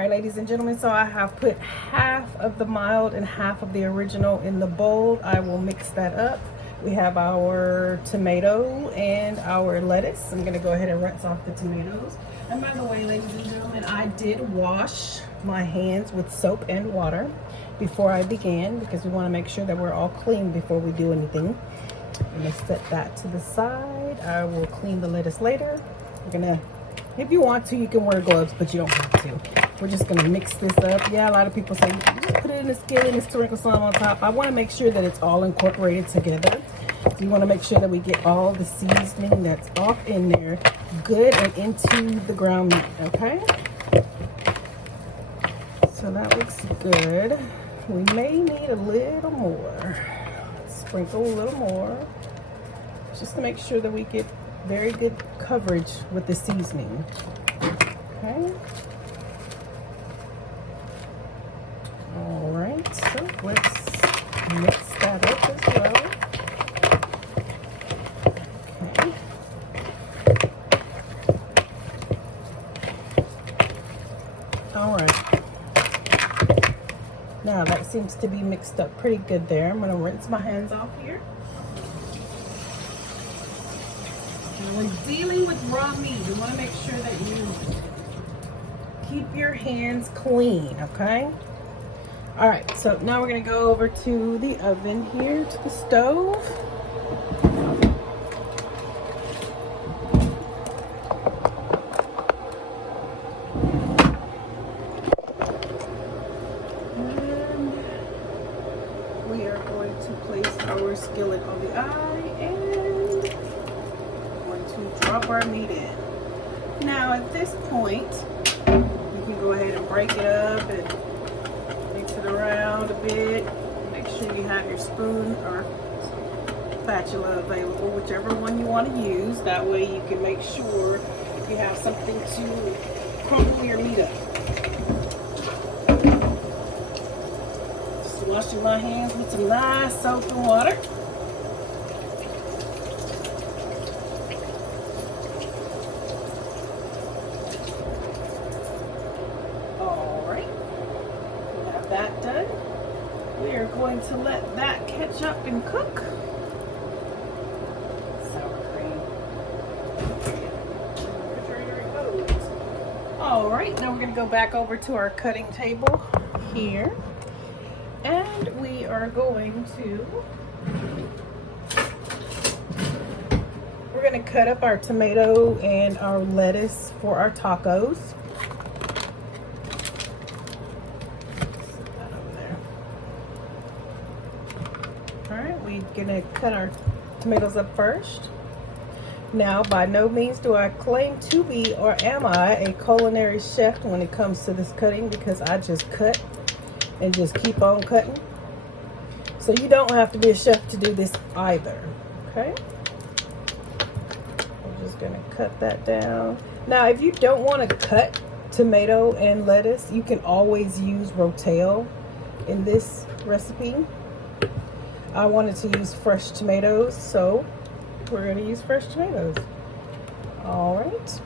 right, ladies and gentlemen, so I have put half of the mild and half of the original in the bowl. I will mix that up. We have our tomato and our lettuce. I'm gonna go ahead and rinse off the tomatoes. And by the way, ladies and gentlemen, I did wash my hands with soap and water before I began because we wanna make sure that we're all clean before we do anything. I'm gonna set that to the side. I will clean the lettuce later. I'm gonna, if you want to, you can wear gloves, but you don't have to. We're just gonna mix this up. Yeah, a lot of people say, just put it in the skillet and sprinkle some on top. I wanna make sure that it's all incorporated together. So you wanna make sure that we get all the seasoning that's off in there good and into the ground meat, okay? So that looks good. We may need a little more. Sprinkle a little more, just to make sure that we get very good coverage with the seasoning, okay? All right, so let's mix that up as well. Okay. All right. Now that seems to be mixed up pretty good there. I'm gonna rinse my hands off here. And when dealing with raw meat, you wanna make sure that you keep your hands clean, okay? All right, so now we're gonna go over to the oven here, to the stove. And we are going to place our skillet on the eye and going to drop our meat in. Now at this point, you can go ahead and break it up and mix it around a bit. Make sure you have your spoon or spatula available, whichever one you want to use. That way you can make sure you have something to crumble your meat up. Just washing my hands with some nice soap and water. That done. We are going to let that catch up and cook. Sour cream. All right, now we're going to go back over to our cutting table here, and we are going to cut up our tomato and our lettuce for our tacos. We're gonna cut our tomatoes up first. Now, by no means do I claim to be, or am I, a culinary chef when it comes to this cutting, because I just cut and just keep on cutting. So you don't have to be a chef to do this either, okay? I'm just gonna cut that down. Now, if you don't want to cut tomato and lettuce, you can always use rotel in this recipe. I wanted to use fresh tomatoes, so we're going to use fresh tomatoes. All right.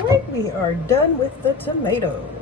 All right, we are done with the tomatoes.